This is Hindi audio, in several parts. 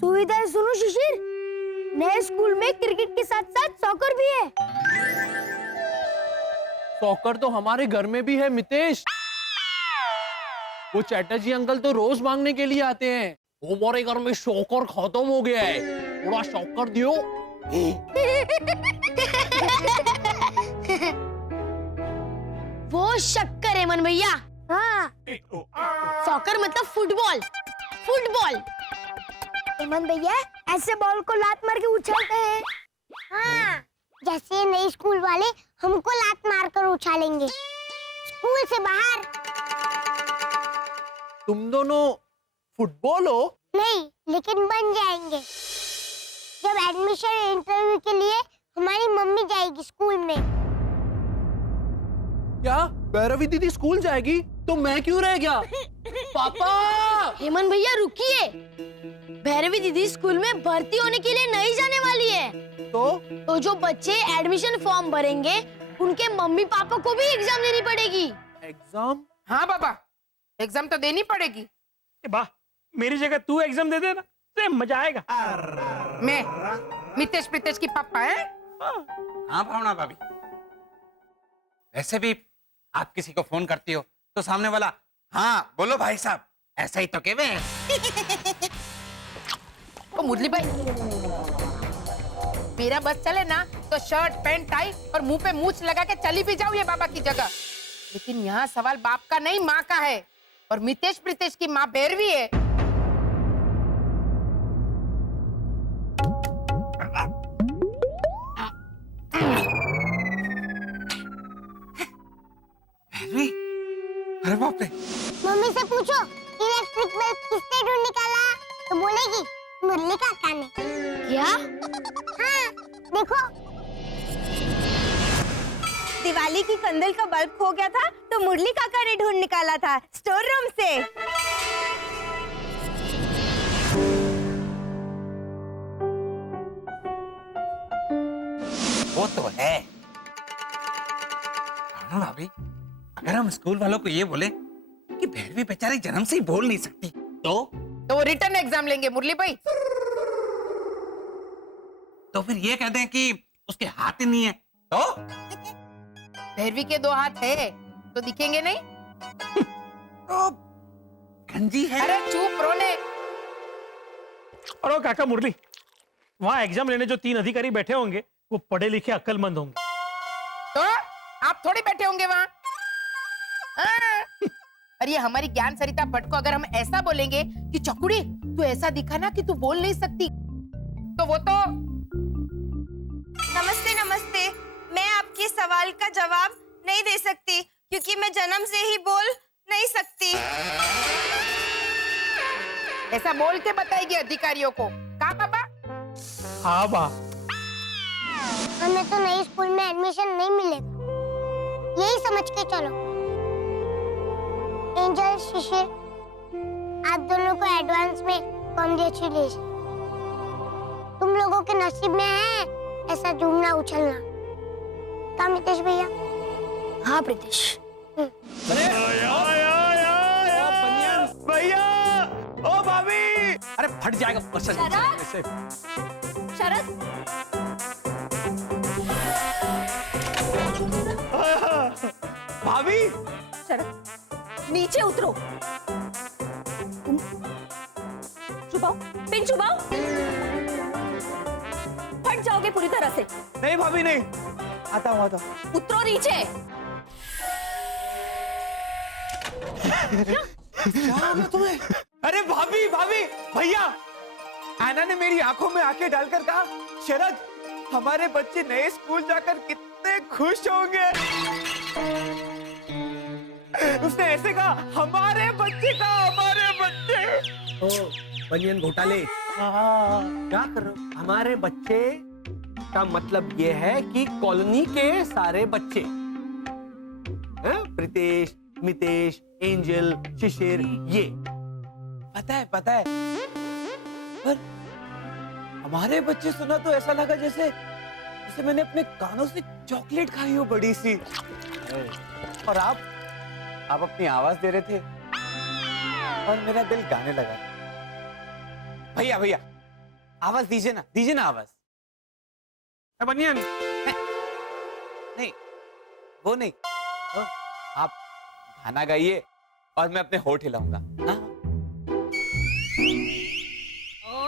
सुविधा सुनो शिशिर, नए स्कूल में क्रिकेट के साथ साथ सॉकर भी है। सॉकर तो हमारे घर में भी है मितेश। वो चैटर्जी अंकल तो रोज मांगने के लिए आते हैं। हमारे घर में सॉकर खत्म हो गया है, थोड़ा सॉकर दियो। वो शक्कर है मन भैया। हाँ, सॉकर मतलब फुटबॉल। फुटबॉल हेमंत भैया ऐसे बॉल को लात मार के उछालते हैं। हाँ, जैसे नए स्कूल वाले हमको लात मार कर उछालेंगे स्कूल से बाहर। तुम दोनों फुटबॉल हो? नहीं, लेकिन बन जाएंगे। जब एडमिशन इंटरव्यू के लिए हमारी मम्मी जाएगी स्कूल में। क्या भैरवी दीदी स्कूल जाएगी तो मैं क्यों रह गया? पापा! हेमंत भैया रुकिए, भैरवी दीदी स्कूल में भर्ती होने के लिए नहीं जाने वाली है। तो जो बच्चे एडमिशन फॉर्म भरेंगे उनके मम्मी पापा को भी एग्जाम देनी पड़ेगी। एग्जाम? हाँ बाबा, एग्जाम तो देनी पड़ेगी। वाह, मेरी जगह तू एग्जाम दे देना, तो मजा आएगा। मैं मितेश प्रीतेश की पापा है। हाँ भावना भाभी, वैसे भी आप किसी को फोन करती हो तो सामने वाला हाँ बोलो भाई साहब ऐसा ही तो कहवे है। ओ मुरली भाई, मेरा बस चले ना तो शर्ट पैंट टाई और मुंह पे मूछ लगा के चली भी जाओ ये बाबा की जगह। लेकिन यहाँ सवाल बाप का नहीं माँ का है, और मितेश प्रीतेश की माँ भैरवी है। भैरवी, अरे बाप रे। मम्मी से पूछो इलेक्ट्रिक बल्ब किसने ढूंढ निकाला, तो बोलेगी मुरली काका ने। क्या? हाँ, देखो। दिवाली की कंदल का बल्ब खो गया था तो मुरली काका ने ढूंढ निकाला था स्टोर रूम से। वो तो है भावना भाभी, अगर हम स्कूल वालों को ये बोले कि भैरवी बेचारी जन्म से ही बोल नहीं सकती तो वो रिटर्न एग्जाम लेंगे मुरली भाई। तो फिर ये कह दें कि उसके हाथ ही नहीं है तो भैरवी के 2 हाथ है तो दिखेंगे नहीं। तो गंजी है। अरे चुप रोने। और वो काका मुरली, वहाँ एग्जाम लेने जो 3 अधिकारी बैठे होंगे वो पढ़े लिखे अक्लमंद होंगे। तो आप थोड़ी बैठे होंगे वहाँ। और ये हमारी ज्ञान सरिता भट्ट को अगर हम ऐसा बोलेंगे कि चकुड़ी तू ऐसा दिखा ना कि तू बोल नहीं सकती, तो वो तो। नमस्ते नमस्ते, मैं आपके सवाल का जवाब नहीं दे सकती क्योंकि मैं जन्म से ही बोल नहीं सकती। ऐसा बोल के बताएगी अधिकारियों को। कहा पापा? हाँ बा, हमें तो नए स्कूल में एडमिशन नहीं मिलेगा, यही समझ के चलो। एंजल, शिशिर, आप दोनों को एडवांस में कांग्रेचुलेशन। तुम लोगों के नसीब में है ऐसा झूमना उछलना। क्या मितेश भैया? हाँ प्रीतेश। भैया, ओ भाभी, अरे फट जाएगा। शरद, भाभी, शरद नीचे उतरो। चुपाओ, पिन चुपाओ, फट जाओगे पूरी तरह से। नहीं भाभी नहीं, आता हूँ। उतरो नीचे। क्या हो गया तुम्हें? अरे भाभी, भैया, आना ने मेरी आंखों में आंखें डालकर कहा, शरद हमारे बच्चे नए स्कूल जाकर कितने खुश होंगे। उसने ऐसे कहा, हमारे बच्चे। ओ बनियन घोटाले, क्या कर रहे हो? हमारे बच्चे का मतलब ये है कि कॉलोनी के सारे बच्चे, प्रीतेश, मितेश, एंजल, शिशिर, ये पता है, पर हमारे बच्चे सुना तो ऐसा लगा जैसे मैंने अपने कानों से चॉकलेट खाई हो बड़ी सी। और आप आप अपनी आवाज दे रहे थे और मेरा दिल गाने लगा। भैया भैया आवाज दीजिए ना आवाज। बनियन नहीं वो नहीं, आप गाना गाइए और मैं अपने होठ हिलाऊंगा। हाँ?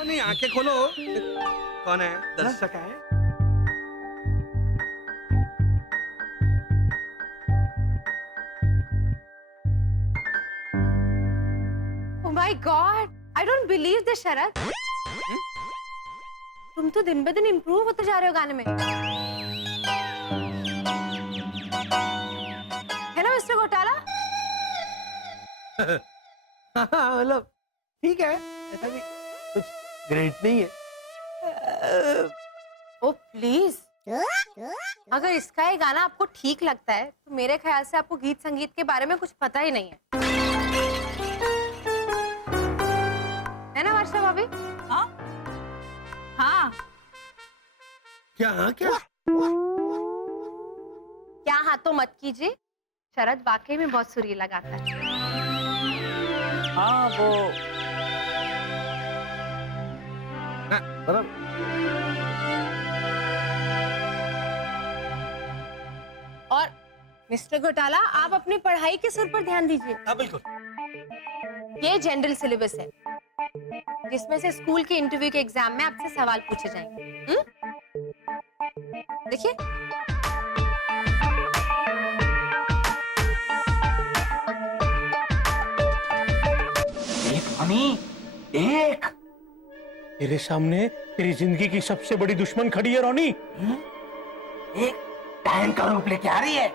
नहीं, आंखें खोलो। कौन है? दर्शक है? Oh my God! I don't believe this, शरद। तुम तो दिन ब दिन इम्प्रूव होते जा रहे हो गाने में, है ना मिस्टर घोटाला? हाँ, मतलब ठीक है, ऐसा भी कुछ ग्रेट नहीं है। ओ प्लीज, अगर इसका ये गाना आपको ठीक लगता है तो मेरे ख्याल से आपको गीत संगीत के बारे में कुछ पता ही नहीं है ना वर्षा भाभी? हाँ हाँ क्या? हाँ क्या? क्या हाँ तो मत कीजिए, शरद वाकई में बहुत सुरीला गाता है। हाँ वो और मिस्टर घोटाला, आप अपनी पढ़ाई के सुर पर ध्यान दीजिए। हाँ बिल्कुल। ये जनरल सिलेबस है जिसमें से स्कूल के इंटरव्यू के एग्जाम में आपसे सवाल पूछे जाएंगे। देखिए, एक तेरे सामने तेरी जिंदगी की सबसे बड़ी दुश्मन खड़ी है रोनी। एक टाइम का रूप लेके आ रही है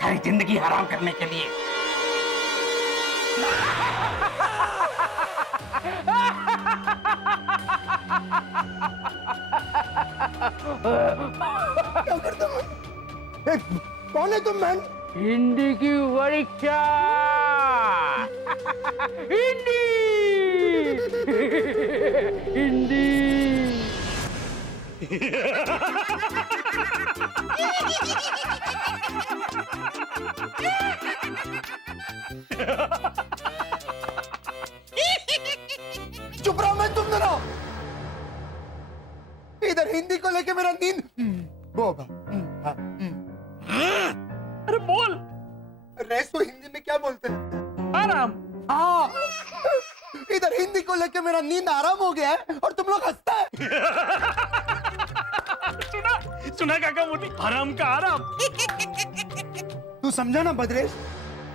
सारी जिंदगी हराम करने के लिए। क्या करता मैं? कौन है तुम मैन? हिंदी की परीक्षा। हिंदी हिंदी। चुप रहो, मैं तुम दोनों। इधर हिंदी को लेके मेरा नींद बोबा। अरे बोल। रेस को हिंदी में क्या बोलते हैं? आराम। हाँ, इधर हिंदी को लेके मेरा नींद आराम हो गया है और तुम लोग हंसता है। सुना काका मोदी, आराम का आराम। तू समझा ना बदरेश?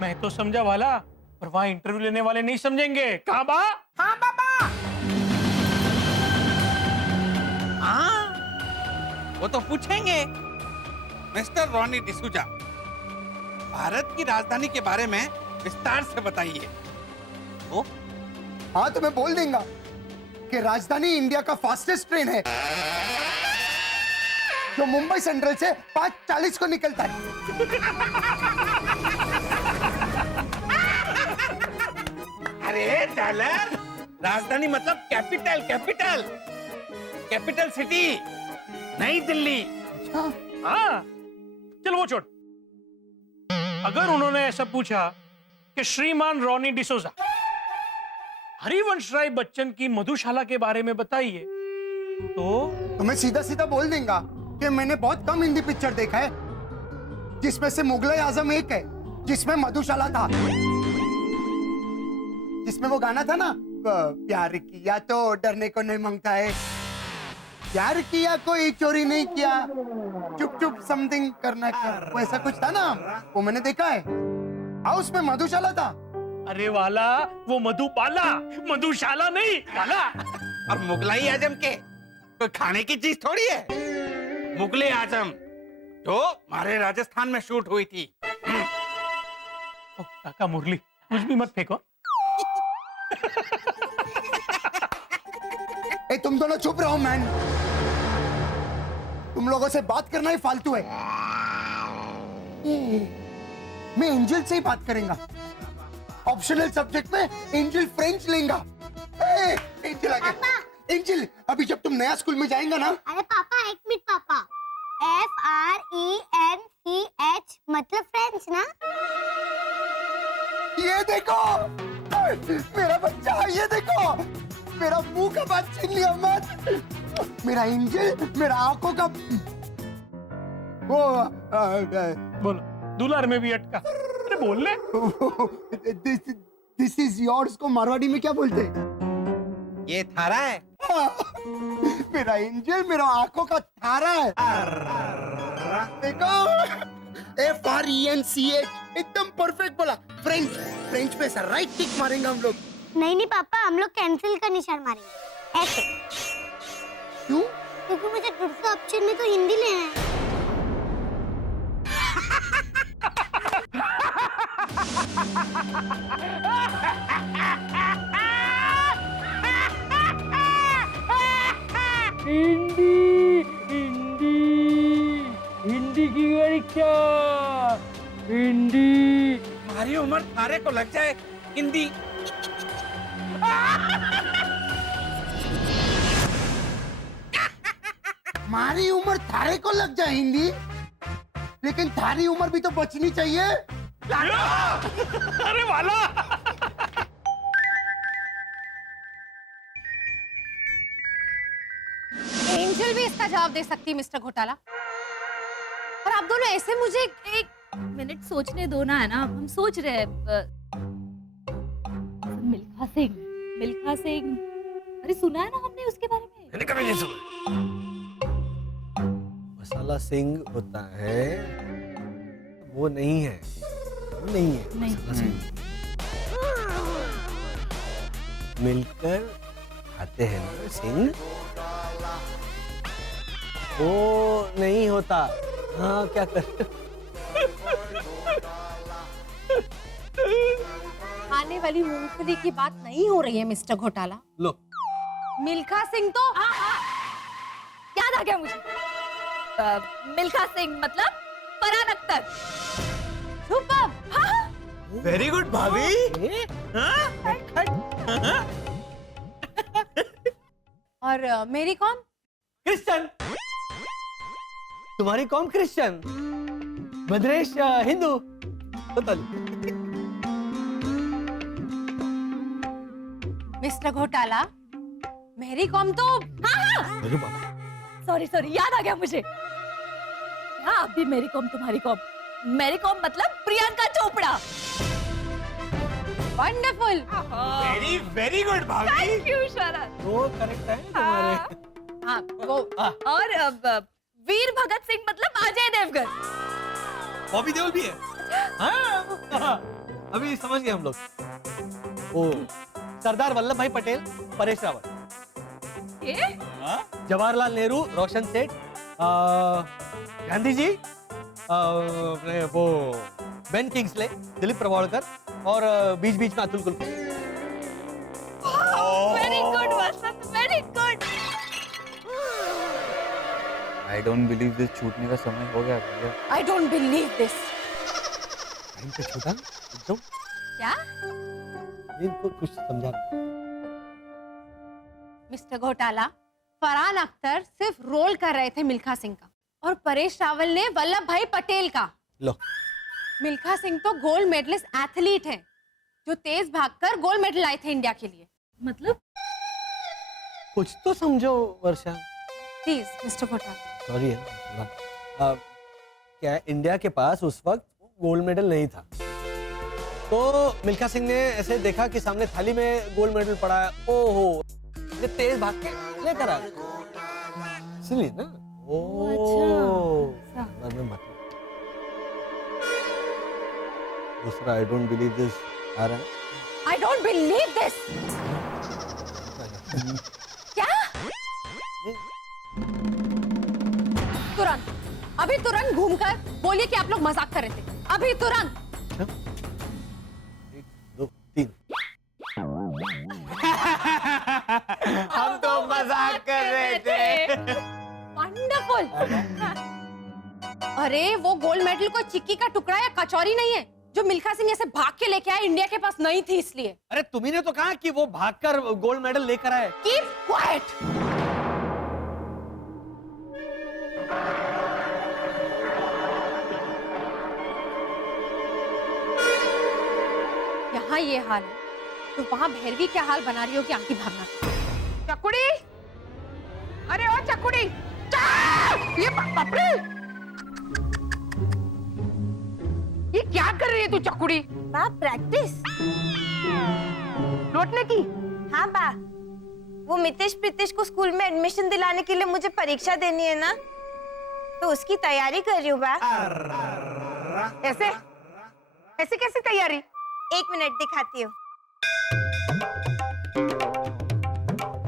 मैं तो समझा वाला, पर वहाँ इंटरव्यू लेने वाले नहीं समझेंगे। कहाँ बा? हाँ बाबा। हाँ वो तो पूछेंगे। मिस्टर रॉनी डिसूजा, भारत की राजधानी के बारे में विस्तार से बताइए। वो हाँ तो मैं बोल देंगा कि राजधानी इंडिया का फास्टेस्ट ट्रेन है जो मुंबई सेंट्रल से 5:40 को निकलता है। अरे डॉलर, राजधानी मतलब कैपिटल, कैपिटल कैपिटल सिटी नई दिल्ली। हाँ चल वो छोड़। अगर उन्होंने ऐसा पूछा कि श्रीमान रॉनी डिसोजा, हरिवंश राय बच्चन की मधुशाला के बारे में बताइए, तो मैं सीधा सीधा बोल देंगा कि मैंने बहुत कम हिंदी पिक्चर देखा है जिसमें से मुगले आजम एक है जिसमें मधुशाला था, जिसमें वो गाना था ना, प्यार किया तो डरने को नहीं मांगता है, प्यार किया कोई चोरी नहीं किया, चुप चुप समथिंग करना क्या, वो ऐसा कुछ था ना, वो मैंने देखा है। हाँ उसमें मधुशाला था। अरे वाला वो मधुबाला, मधुशाला नहीं वाला। और मुगलाई आजम के कोई खाने की चीज थोड़ी है। मुगले आजम जो हमारे राजस्थान में शूट हुई थी। ओ, काका मुरली कुछ भी मत फेंको। ए तुम दोनों चुप रहो मैन, तुम लोगों से बात करना ही फालतू है। मैं एंजल से ही बात करेंगा, ऑप्शनल सब्जेक्ट में एंजल फ्रेंच लेंगा। एंजल आ गया। एंजल अभी जब तुम नया स्कूल में जाएंगा ना। अरे पापा एक मिनट पापा, FRENCH मतलब फ्रेंच ना? ये देखो, मेरा बच्चा, ये देखो, मेरा मुंह का बात छीन लिया मत। मेरा एंजल, मेरा आंखों का वो बोलो, दुलार में भी अटका। अरे बोल ले। दिस इज योर्स को मारवाड़ी में क्या बोलते हैं? ये थारा है। मेरा एंजल, मेरा आंखों का थारा है। देखो, FRENCH एकदम परफेक्ट बोला। फ्रेंच पे सर राइट टिक मारेंगे हम लोग। नहीं नहीं पापा, हम लोग कैंसिल का निशान मारेंगे ऐसे। क्यों? क्योंकि मुझे दूसरे ऑप्शन में तो हिंदी लेना है। हिंदी की परीक्षा, हिंदी। हमारी उम्र थारे को लग जाए हिंदी। हमारी उम्र थारे को लग जाए हिंदी, लेकिन थारी उम्र भी तो बचनी चाहिए। अरे वाला। एंजल भी इसका जवाब दे सकती है मिस्टर घोटाला। और आप दोनों ऐसे मुझे एक मिनट सोचने दो ना, है ना, हम सोच रहे हैं। मिल्खा सिंह, मिल्खा सिंह, अरे सुना है ना हमने उसके बारे में। मैंने कभी नहीं सुना। मसाला सिंह होता है, वो नहीं है, वो नहीं है नहीं। मसाला सिंह। मिलकर खाते हैं ना सिंह, वो नहीं होता। हाँ, क्या कर खाने वाली मूंगफली की बात नहीं हो रही है मिस्टर घोटाला। लो, मिल्खा सिंह तो याद आ गया मुझे। मिल्खा सिंह मतलब Farhan Akhtar. Super. Very good भाभी। और मेरी कौन? क्रिश्चियन। तुम्हारी कौन क्रिश्चियन? भद्रेश हिंदू। बताइए। मिस्टर घोटाला, मेरी कॉम तो अरे बाबा, सॉरी सॉरी, याद आ गया मुझे। हाँ, अभी मेरी कॉम तुम्हारी कॉम। मेरी कॉम मतलब Priyanka Chopra. Wonderful. Very very good भाभी। थैंक यू शरद। वो करेक्ट है तुम्हारे। हाँ, वो और अब वीर भगत सिंह मतलब अजय देवगन। बॉबी देओल भी है। हाँ, अभी समझ गए हम लोग। ओ, सरदार वल्लभ भाई पटेल, परेश रावल। ये जवाहरलाल नेहरू, रोशन सेठ, गांधी जी, अपने वो बेन किंग्सले, दिलीप प्रभावलकर और बीच बीच में Atul Kulkarni. Very good Vasant, very good. I don't believe this, छूटने का समय हो गया भैया। I don't believe this. Time पे छूटा एकदम। क्या? इनको कुछ समझा। मिस्टर घोटाला, फरहान अख्तर सिर्फ रोल कर रहे थे मिल्खा सिंह का, और परेश रावल ने वल्लभ भाई पटेल का। लो, मिल्खा सिंह तो गोल्ड मेडलिस्ट एथलीट है, जो तेज भागकर गोल्ड मेडल लाए थे इंडिया के लिए। मतलब कुछ तो समझो वर्षा। प्लीज मिस्टर घोटाला। सॉरी है। क्या इंडिया के पास उस वक्त गोल्ड मेडल नहीं था, तो मिल्खा सिंह ने ऐसे देखा कि सामने थाली में गोल्ड मेडल पड़ा है, ओहो, ये तेज भाग के लेकर आ गया, इसलिए ना। अच्छा। बाद में मतलब दूसरा आई डोंट बिलीव दिस आ रहा है। I don't believe this. क्या? तुरंत, अभी तुरंत घूमकर बोलिए कि आप लोग मजाक कर रहे थे। अभी तुरंत। 1 2 3। हम तो मजाक कर रहे थे। वंडरफुल। अरे वो गोल्ड मेडल कोई चिक्की का टुकड़ा या कचौरी नहीं है जो मिल्खा सिंह ऐसे भाग के लेके आए, इंडिया के पास नहीं थी इसलिए। अरे तुम्ही ने तो कहा कि वो भागकर गोल्ड मेडल लेकर आए। Keep quiet. यहाँ ये हाल है तो वहाँ भैरवी क्या हाल बना रही होगी आंटी भावना। चकुड़ी, अरे ओ चकुड़ी, ये बाप रे, ये क्या कर रही है तू चकुड़ी? बा प्रैक्टिस। लौटने की? हाँ बा, वो मितेश प्रीतेश को स्कूल में एडमिशन दिलाने के लिए मुझे परीक्षा देनी है ना, तो उसकी तैयारी कर रही हूँ बा। ऐसे ऐसे कैसे तैयारी? 1 मिनट दिखाती हूँ।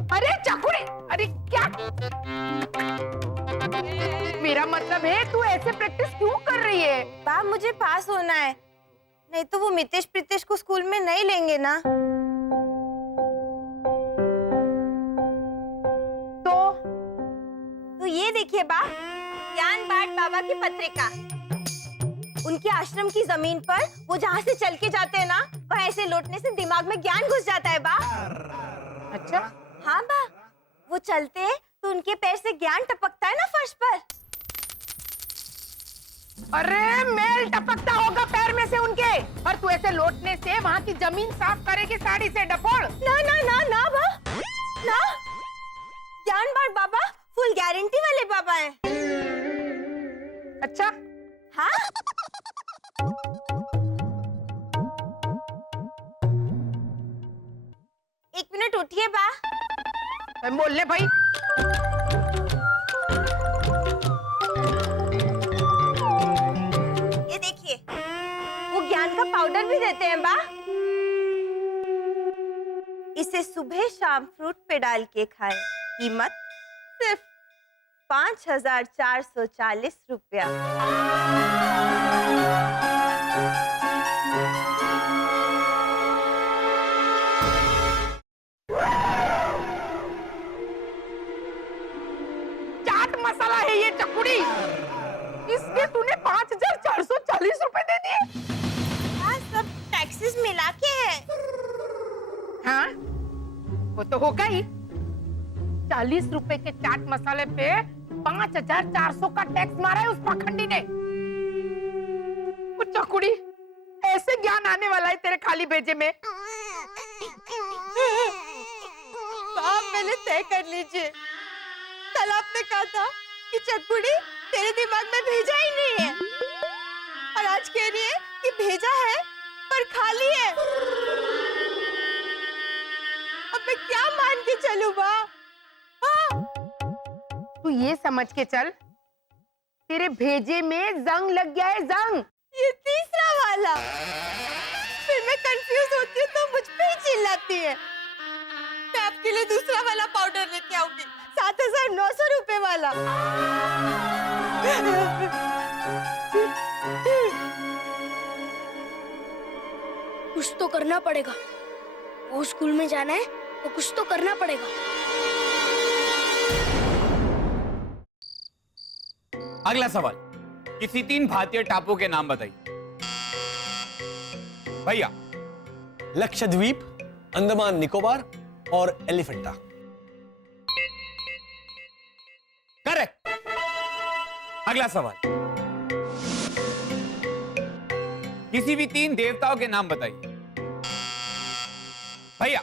अरे चकुड़ी, अरे क्या? मेरा मतलब है तू ऐसे प्रैक्टिस क्यों कर रही है? बा मुझे पास होना है, नहीं तो वो मितेश प्रीतेश को स्कूल में नहीं लेंगे ना। तो ये देखिए बा, ज्ञान बांट बाबा की पत्रिका। उनके आश्रम की जमीन पर वो जहाँ से चल के जाते हैं ना, वहाँ ऐसे लौटने से दिमाग में ज्ञान घुस जाता है बा। अच्छा, हाँ बा, वो चलते हैं तो उनके पैर से ज्ञान टपकता है ना फर्श पर। अरे मेल टपकता होगा पैर में से उनके, और तू ऐसे लौटने से वहाँ की जमीन साफ करेगी साड़ी से डपोड़। ना ना ना ना बा, ना, ज्ञान बांट बाबा फुल गारंटी वाले बाबा हैं। अच्छा, हाँ, एक मिनट उठिए बा। बोल ले भाई। ये देखिए, वो ज्ञान का पाउडर भी देते हैं बा। इसे सुबह शाम फ्रूट पे डाल के खाएं। कीमत सिर्फ 5,440 रुपया। चाट मसाला है ये चकुड़ी, इसके तूने 5,440 रुपए दे दिए? हाँ, सब टैक्सेस मिला के है। हाँ, वो तो होगा ही। 40 रुपए के चाट मसाले पे 5,400 का टैक्स मारा है उस पाखंडी ने। वो चकुड़ी, ऐसे ज्ञान आने वाला है तेरे खाली भेजे में? आप पहले तय कर लीजिए। कल आपने कहा था कि चकुड़ी तेरे दिमाग में भेजा ही नहीं है, और आज कह रही है कि भेजा है पर खाली है। अब मैं क्या मान के चलूं बा? हाँ? तू ये समझ के चल, तेरे भेजे में जंग लग गया है, जंग। ये तीसरा वाला। फिर मैं कंफ्यूज होती हूँ तो मुझ पे ही चिल्लाती है। मैं आपके लिए दूसरा वाला पाउडर लेके आऊंगी, 7,900 रुपए वाला। कुछ तो करना पड़ेगा। वो स्कूल में जाना है तो कुछ तो करना पड़ेगा। अगला सवाल, किसी 3 भारतीय टापू के नाम बताइए। भैया। लक्षद्वीप, अंडमान निकोबार और एलिफेंटा। करेक्ट। अगला सवाल, किसी भी 3 देवताओं के नाम बताइए। भैया।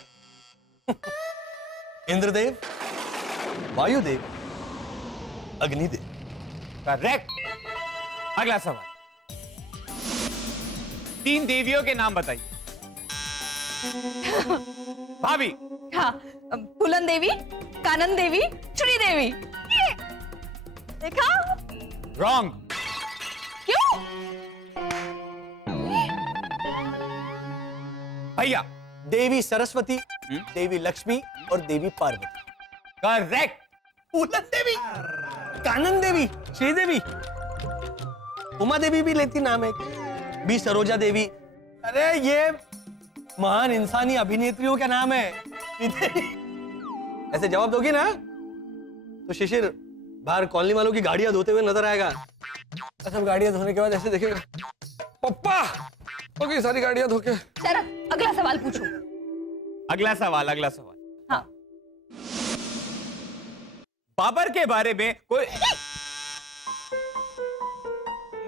इंद्रदेव, वायुदेव, अग्निदेव। करेक्ट। अगला सवाल, 3 देवियों के नाम बताइए। भाभी। हाँ, फूलन देवी, कानन देवी, श्री देवी। ये देखा? रॉन्ग। क्यों? भैया। देवी सरस्वती, देवी लक्ष्मी और देवी पार्वती। करेक्ट। फूलन देवी, कानन देवी, श्रीदेवी, उमा देवी भी लेती नाम है, बी सरोजा देवी। अरे ये महान इंसानी अभिनेत्रियों का नाम है। ऐसे जवाब दोगी ना तो शिशिर बाहर कॉलोनी वालों की गाड़ियां धोते हुए नजर आएगा। सब गाड़ियां धोने के बाद ऐसे देखेगा, पप्पा हो गई सारी गाड़ियां धो के। शरद, अगला सवाल पूछो। अगला सवाल, अगला सवाल। हाँ। बाबर के बारे में कोई।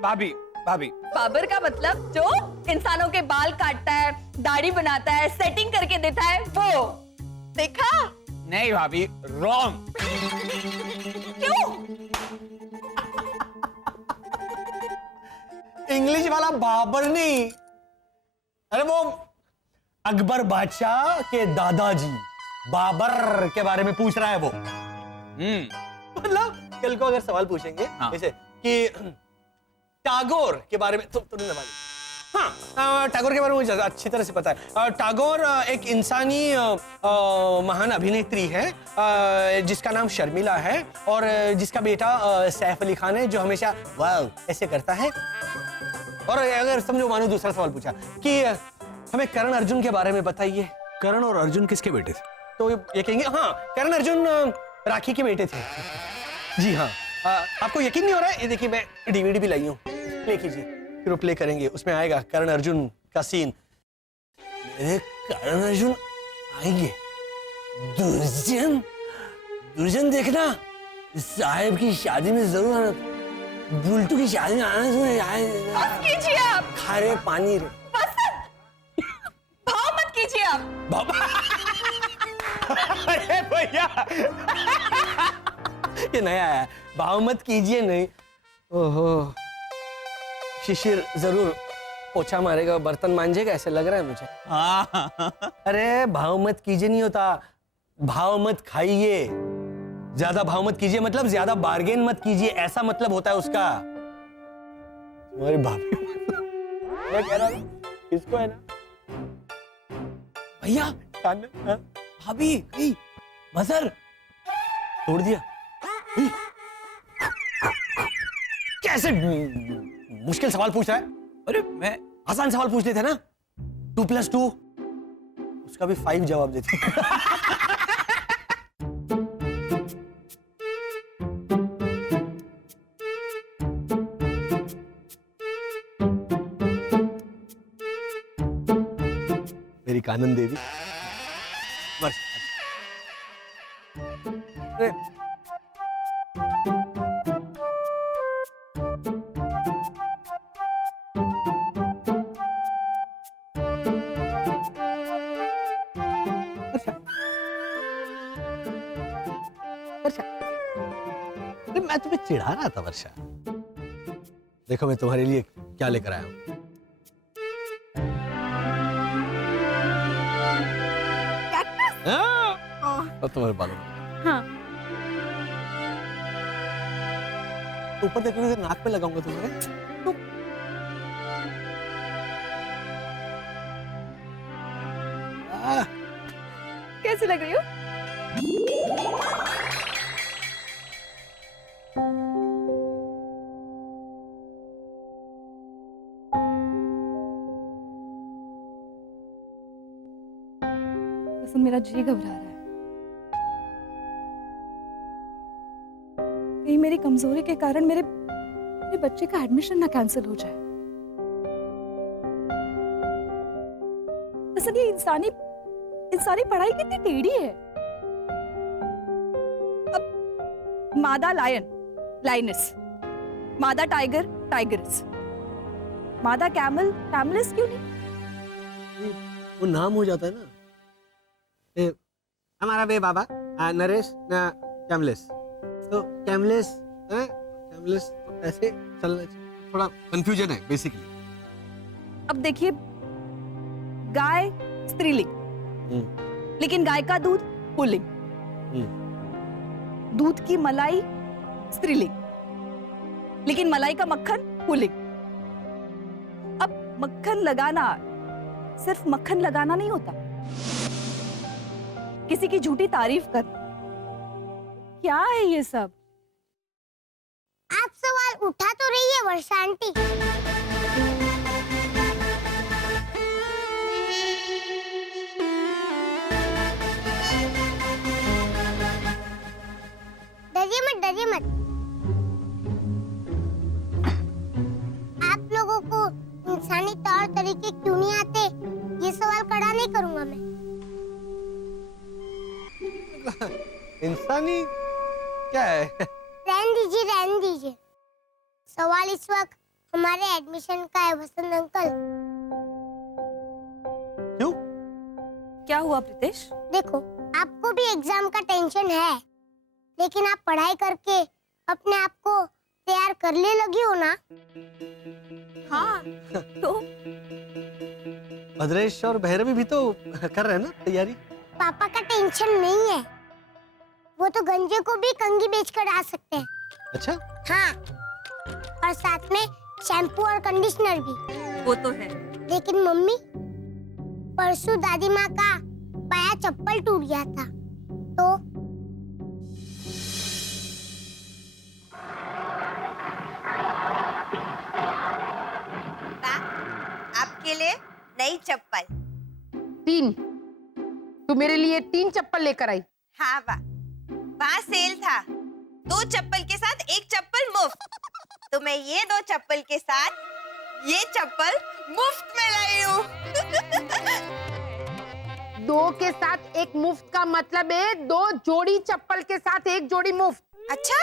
भाभी, भाभी। बाबर का मतलब जो इंसानों के बाल काटता है, दाढ़ी बनाता है, सेटिंग करके देता है, वो। देखा? नहीं भाभी, रॉन्ग। क्यों? इंग्लिश वाला बाबर नहीं, अरे वो अकबर बादशाह के दादाजी बाबर के बारे में पूछ रहा है वो। मतलब कल को अगर सवाल पूछेंगे हाँ। जैसे कि टैगोर के बारे में, तुमने हाँ, टैगोर के बारे में मुझे अच्छी तरह से पता है। टैगोर एक इंसानी महान अभिनेत्री है जिसका नाम शर्मिला है और जिसका बेटा सैफ अली खान है जो हमेशा वाव ऐसे करता है। और अगर समझो मानो दूसरा सवाल पूछा कि हमें करण अर्जुन के बारे में बताइए। करण और अर्जुन किसके बेटे थे? तो ये कहेंगे हाँ, करण अर्जुन राखी के बेटे थे। जी हाँ। आपको यकीन नहीं हो रहा है? ये देखिए मैं डीवीडी भी लाई हूँ, प्ले कीजिए, फिर वो प्ले करेंगे, उसमें आएगा करण अर्जुन का सीन। मेरे करण अर्जुन आएंगे, दुर्जन दुर्जन देखना साहेब की शादी में जरूर आना, बुलटू की शादी में आना जरूर। बस कीजिए आप, खारे पानी रे। बस भाव मत कीजिए आप। बाबा अरे भैया ये नया है, भाव मत कीजिए नहीं। ओहो, शिशिर जरूर पोछा मारेगा, बर्तन मांजेगा, ऐसे लग रहा है मुझे। अरे भाव मत कीजिए नहीं होता, भाव मत खाइए। ज्यादा भाव मत कीजिए मतलब ज्यादा बार्गेन मत कीजिए, ऐसा मतलब होता है उसका। तुम्हारी भाभी मैं कह रहा हूँ किसको है ना भैया, भाभी मजर तोड़ दिया। कैसे मुश्किल सवाल पूछ रहा है? अरे मैं आसान सवाल पूछ लेते ना, 2+2 उसका भी 5 जवाब देते। मेरी कानन देवी वर्षा। अरे वर्षा, मैं तुम्हें चिढ़ा रहा था वर्षा। देखो मैं तुम्हारे लिए क्या लेकर आया हूं। अब तुम्हारे बालों में हाँ। ऊपर देखोगे नाक पे लगाऊंगा तुम्हारे। कैसी लग रही हो? बस मेरा जी घबरा रहा है, कहीं मेरी कमजोरी के कारण मेरे बच्चे का एडमिशन ना कैंसिल हो जाए। असल ये इंसानी पढ़ाई कितनी टेढ़ी है। अब मादा लायनस, मादा टाइगर टाइगरस, मादा कैमल कैमलिस क्यों नहीं? वो नाम हो जाता है ना। हमारा बे बाबा नरेश ना कैमलेस, तो कैमलेस कैमलेस ऐसे चलना चाहिए। थोड़ा कंफ्यूजन है बेसिकली। अब देखिए, गाय स्त्रीलिंग, लेकिन गाय का दूध पुल्लिंग, दूध की मलाई स्त्रीलिंग, लेकिन मलाई का मक्खन पुल्लिंग। अब मक्खन लगाना सिर्फ मक्खन लगाना नहीं होता, किसी की झूठी तारीफ करना। क्या है ये सब? आप सवाल उठा तो रही है वर्षा आंटी। डरिए मत। आप लोगों को इंसानी तौर तरीके क्यों नहीं आते, ये सवाल खड़ा नहीं करूंगा मैं। इंसानी क्या है? रहने दीजिए। सवाल इस वक्त हमारे एडमिशन का है वसंत अंकल। क्यों? क्या हुआ प्रीतेश? देखो, आपको भी एग्जाम का टेंशन है, लेकिन आप पढ़ाई करके अपने आप को तैयार करने लगी हो ना। हाँ तो भद्रेश और भैरवी भी तो कर रहे हैं ना तैयारी। पापा का टेंशन नहीं है, वो तो गंजे को भी कंघी बेचकर आ सकते हैं। अच्छा? हाँ, और साथ में शैम्पू और कंडीशनर भी। वो तो है। लेकिन मम्मी, परसों दादी माँ का पाया चप्पल टूट गया था, तो आपके लिए नई चप्पल। 3। तू मेरे लिए 3 चप्पल लेकर आई। हाँ वाह, वहाँ सेल था, 2 चप्पल के साथ 1 चप्पल मुफ्त। तो मैं ये 2 चप्पल के साथ ये चप्पल मुफ्त में लाई हूँ। 2 के साथ 1 मुफ्त का मतलब है 2 जोड़ी चप्पल के साथ 1 जोड़ी मुफ्त। अच्छा,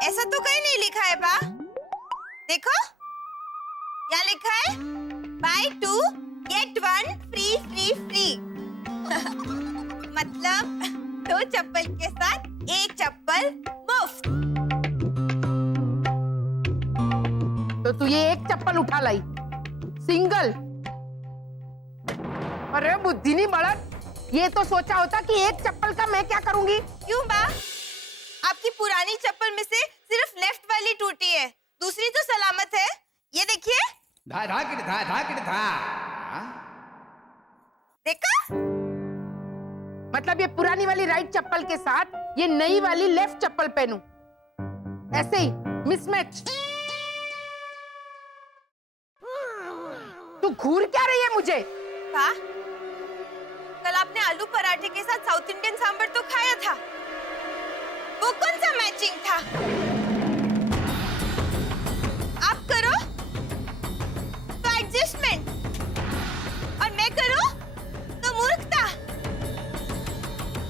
ऐसा तो कहीं नहीं लिखा है बा। देखो, यहाँ लिखा है buy 2 get 1 free free free। मतलब 2 चप्पल के साथ 1 चप्पल मुफ्त। तो तू ये 1 चप्पल उठा लाई, सिंगल। अरे बुद्धि नहीं बढ़त, ये तो सोचा होता कि 1 चप्पल का मैं क्या करूंगी। क्यों बा? आपकी पुरानी चप्पल में से सिर्फ लेफ्ट वाली टूटी है, दूसरी तो सलामत है। ये देखिए। देखा? मतलब ये पुरानी वाली राइट चप्पल के साथ ये नई वाली लेफ्ट चप्पल पहनूं, ऐसे ही मिसमैच। तू घूर क्या रही है मुझे? बा, कल आपने आलू पराठे के साथ साउथ इंडियन सांभर तो खाया था, वो कौन सा मैचिंग था? आप करो तो एडजस्टमेंट, और मैं करूं तो मूर्खता।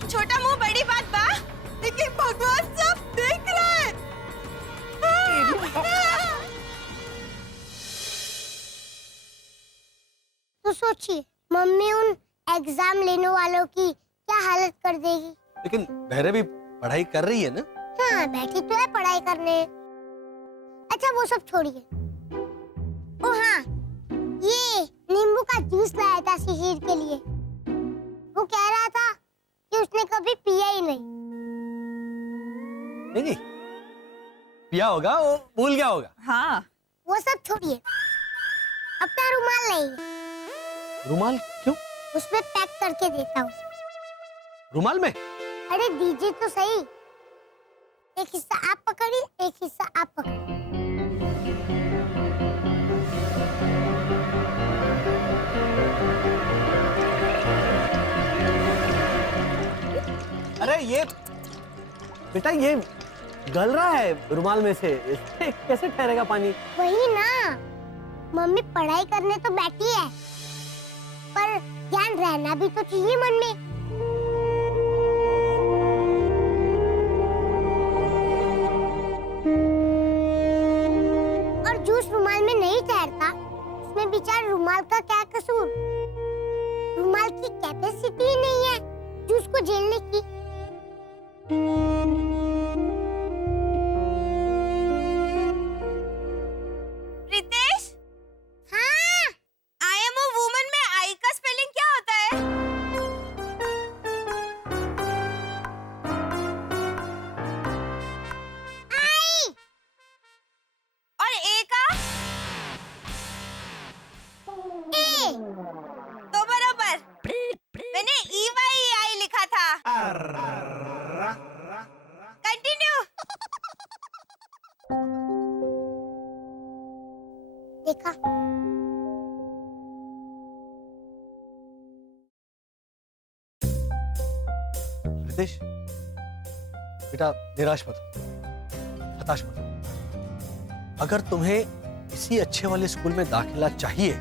छोटा मुंह बड़ी बात बा, लेकिन भगवान सब देख रहा है। तो सोचिए, मम्मी उन एग्जाम लेने वालों की क्या हालत कर देगी। लेकिन भैरवी पढ़ाई कर रही है ना? हाँ, बैठी तो है पढ़ाई करने। अच्छा वो सब छोड़िए। ओ हाँ, ये नींबू का जूस लाया था शिशिर के लिए। वो कह रहा था कि उसने कभी पिया ही नहीं। नहीं, पिया होगा, वो भूल गया होगा। हाँ वो सब छोड़िए, अपना रुमाल लाइए। रुमाल क्यों? उसमें पैक करके देता हूँ। रुमाल में? अरे दीजिए तो सही। एक हिस्सा आप पकड़िए, एक हिस्सा आप पकड़िए। अरे ये बेटा, ये गल रहा है रुमाल में से, इससे कैसे ठहरेगा पानी? वही ना, मम्मी पढ़ाई करने तो बैठी है, पर ध्यान रहना भी तो चाहिए मन में। और जूस रुमाल में नहीं ठहरता, उसमें बेचारे रुमाल का क्या कसूर? रुमाल की कैपेसिटी ही नहीं है जूस को झेलने की। रितेश, हाँ, आई एम अ वुमन में आई का स्पेलिंग क्या होता है? आई। और ए का? ए। तो बराबर, मैंने EYEI लिखा था। कंटिन्यू। देखा? रितेश, बेटा निराश मत हो, हताश मत हो। अगर तुम्हें इसी अच्छे वाले स्कूल में दाखिला चाहिए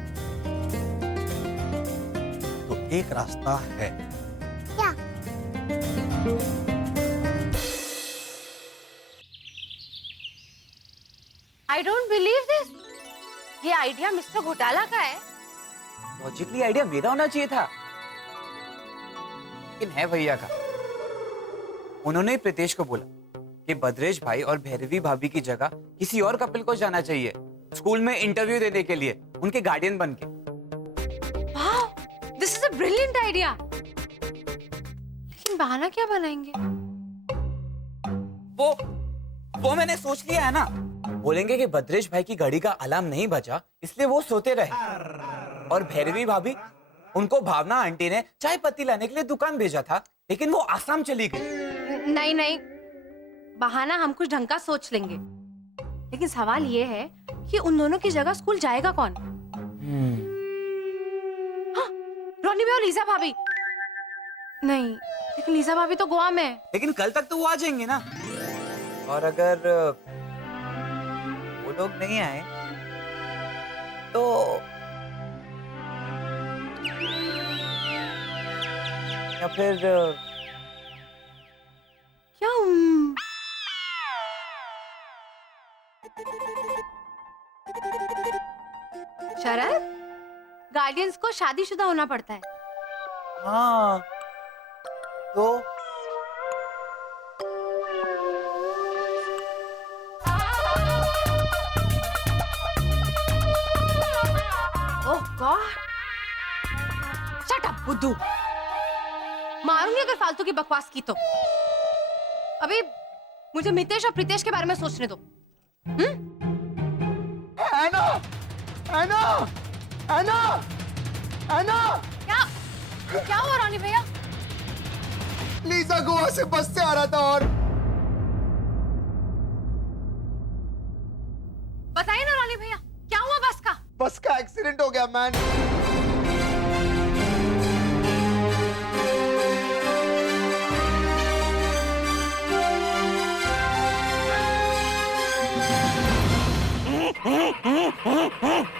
तो एक रास्ता है। क्या? I don't believe this. ये आइडिया मिस्टर घोटाला का है। लॉजिकली आइडिया मेरा होना चाहिए था, लेकिन है भैया का। उन्होंने ही प्रीतेश को बोला कि बद्रेश भाई और भैरवी भाभी की जगह किसी और कपल को जाना चाहिए स्कूल में इंटरव्यू देने के लिए, उनके गार्डियन बन के। वाह, this is a brilliant idea. लेकिन बहाना क्या बनाएंगे? वो मैंने सोच लिया है ना। बोलेंगे कि बद्रेश भाई की घड़ी का अलार्म नहीं बजा, इसलिए वो सोते रहे, और भैरवी भाभी, उनको भावना आंटी ने चाय पत्ती लाने के लिए दुकान भेजा था, लेकिन वो आसाम चली गई। नहीं नहीं, बहाना हम कुछ ढंग का सोच लेंगे, लेकिन सवाल ये है कि उन दोनों की जगह स्कूल जाएगा कौन? हाँ, रोनी भाई और लीजा भाभी। नहीं, लेकिन लीजा भाभी तो गोवा में है। लेकिन कल तक तो वो आ जाएंगे ना। और अगर वो लोग नहीं आए तो या फिर क्या? शरद, गार्डियंस को शादीशुदा होना पड़ता है। हाँ, तो ओह गॉड, शट अप बुद्धू। मारूंगी अगर फालतू की बकवास की तो। अभी मुझे मितेश और प्रीतेश के बारे में सोचने दो। एना, एना, एना, एना। क्या हुआ रानी भैया? लीजा गोवा से बस से आ रहा था और बताइए ना रानी भैया, क्या हुआ बस का? बस का एक्सीडेंट हो गया मैन।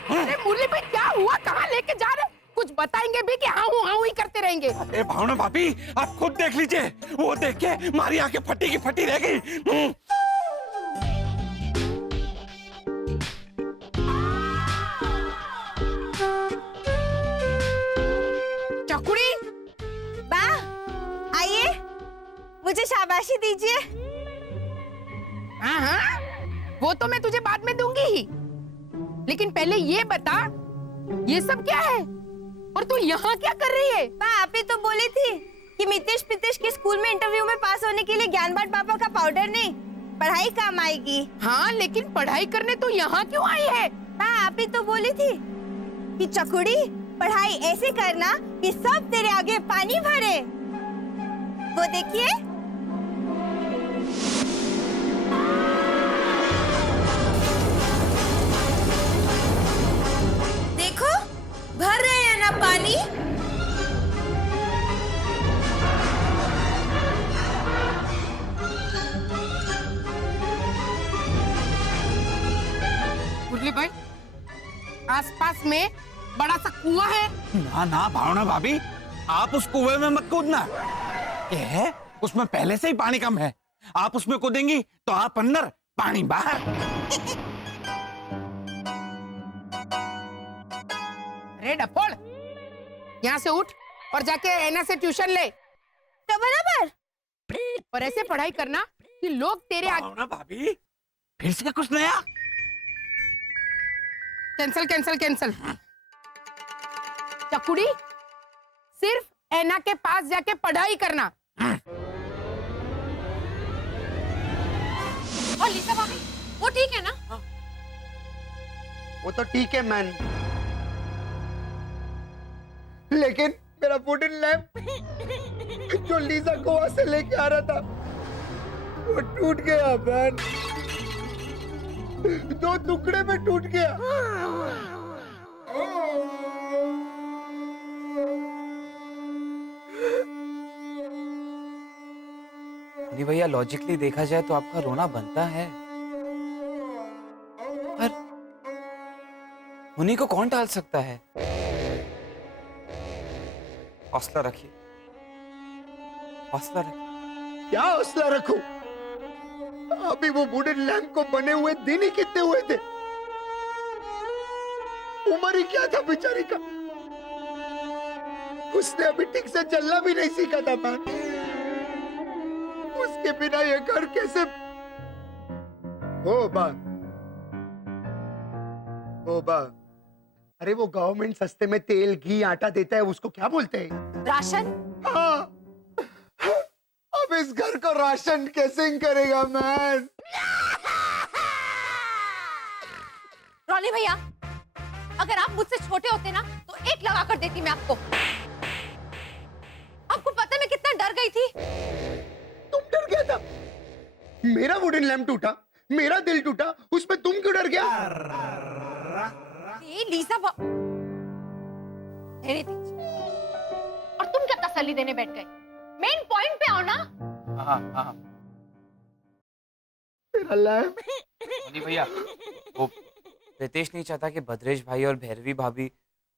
अरे मुरली भाई, क्या हुआ? कहाँ लेके जा रहे? कुछ बताएंगे भी कि हाँ ही करते रहेंगे? अरे भावना भाभी, आप खुद देख लीजिए, वो देख के हमारी आंखें फटी की फटी रह गई। चकुड़ी, बा, आइए, मुझे शाबाशी दीजिए। हाँ, वो तो मैं तुझे बाद में दूंगी ही, लेकिन पहले ये बता, ये सब क्या है और तू यहाँ क्या कर रही है? बा, आप ही तो बोली थी कि मितेश प्रीतेश के स्कूल में इंटरव्यू में पास होने के लिए ज्ञानबाट पापा का पाउडर नहीं, पढ़ाई काम आएगी। हाँ, लेकिन पढ़ाई करने तू यहाँ क्यों आई है? बा, आप ही तो बोली थी कि चकुड़ी, पढ़ाई ऐसे करना कि सब तेरे आगे पानी भरे। वो देखिए, देखो, भर रहे हैं ना पानी। मुरली भाई, आसपास में बड़ा सा कुआं है। ना ना भावना भाभी, आप उस कुएं में मत कूदना। ये है, उसमें पहले से ही पानी कम है। आप उसमें कूदेंगी तो आप अंदर, पानी बाहर। अरे डफोड़, यहाँ से उठ और जाके ऐना से ट्यूशन ले। तो बराबर। और ऐसे पढ़ाई करना कि लोग तेरे आगे। भावना भाभी, फिर से कुछ नया? Cancel cancel cancel. चकुड़ी, सिर्फ ऐना के पास जाके पढ़ाई करना। और लीजा भाभी, वो ठीक है ना? वो तो ठीक है मैन, लेकिन मेरा वुडन लैंप जो लीजा गोवा से लेके आ रहा था वो टूट गया मैन। 2 टुकड़े में टूट गया। नहीं भैया, लॉजिकली देखा जाए तो आपका रोना बनता है, पर उन्हीं को कौन टाल सकता है? हौसला रखिए, हौसला रखिए। क्या हौसला रखूं? अभी वो वुडन लैंप को बने हुए दिन ही कितने हुए थे? उम्र ही क्या था बेचारी का? उसने अभी ठीक से चलना भी नहीं सीखा था मैन। उसके बिना ये घर कैसे? ओ बा, अरे वो गवर्नमेंट सस्ते में तेल, घी, आटा देता है, उसको क्या बोलते हैं? राशन। हाँ। अब इस घर को राशन कैसे करेगा मैन? रॉनी भैया, अगर आप मुझसे छोटे होते ना तो एक लगा कर देती मैं आपको। आपको पता है मैं कितना डर गई थी? तुम डर गया था? मेरा वुडन लैम्प टूटा, मेरा दिल टूटा, उसमें तुम क्यों डर गया? लीजा रहने दीजिए। और तुम क्या तसल्ली देने बैठ गए? मेन पॉइंट पे आओ ना। हाँ। मेरा लैम्प। रॉनी भैया, वो रितेश नहीं चाहता कि भद्रेश भाई और भैरवी भाभी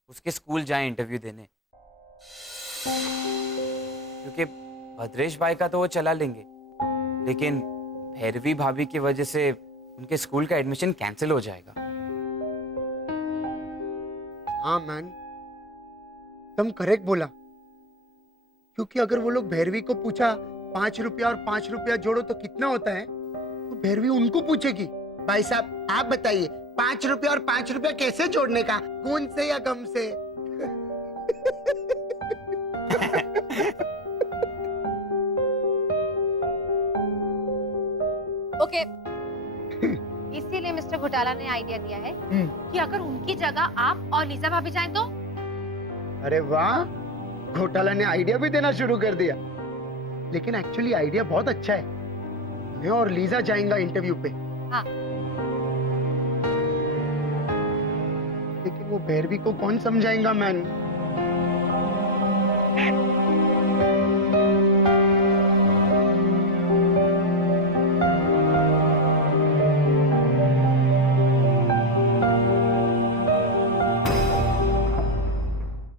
उसके स्कूल जाएं इंटरव्यू देने, क्योंकि भद्रेश भाई का तो वो चला लेंगे, लेकिन भैरवी भाभी की वजह से उनके स्कूल का एडमिशन कैंसिल हो जाएगा। हाँ मैन, तुम करेक्ट बोला, क्योंकि अगर वो लोग भैरवी को पूछा 5 रुपया और 5 रुपया जोड़ो तो कितना होता है, तो भैरवी उनको पूछेगी, भाई साहब आप बताइए 5 रुपया और 5 रुपया कैसे जोड़ने का, गुण से या कम से? ओके, इसीलिए मिस्टर घोटाला ने आइडिया दिया है कि अगर उनकी जगह आप और लीजा भाभी जाएं तो। अरे वाह, घोटाला ने आइडिया भी देना शुरू कर दिया। लेकिन एक्चुअली आइडिया बहुत अच्छा है। मैं और लीजा जाएंगा इंटरव्यू पे। हाँ। लेकिन वो भैरवी को कौन समझाएगा मैन?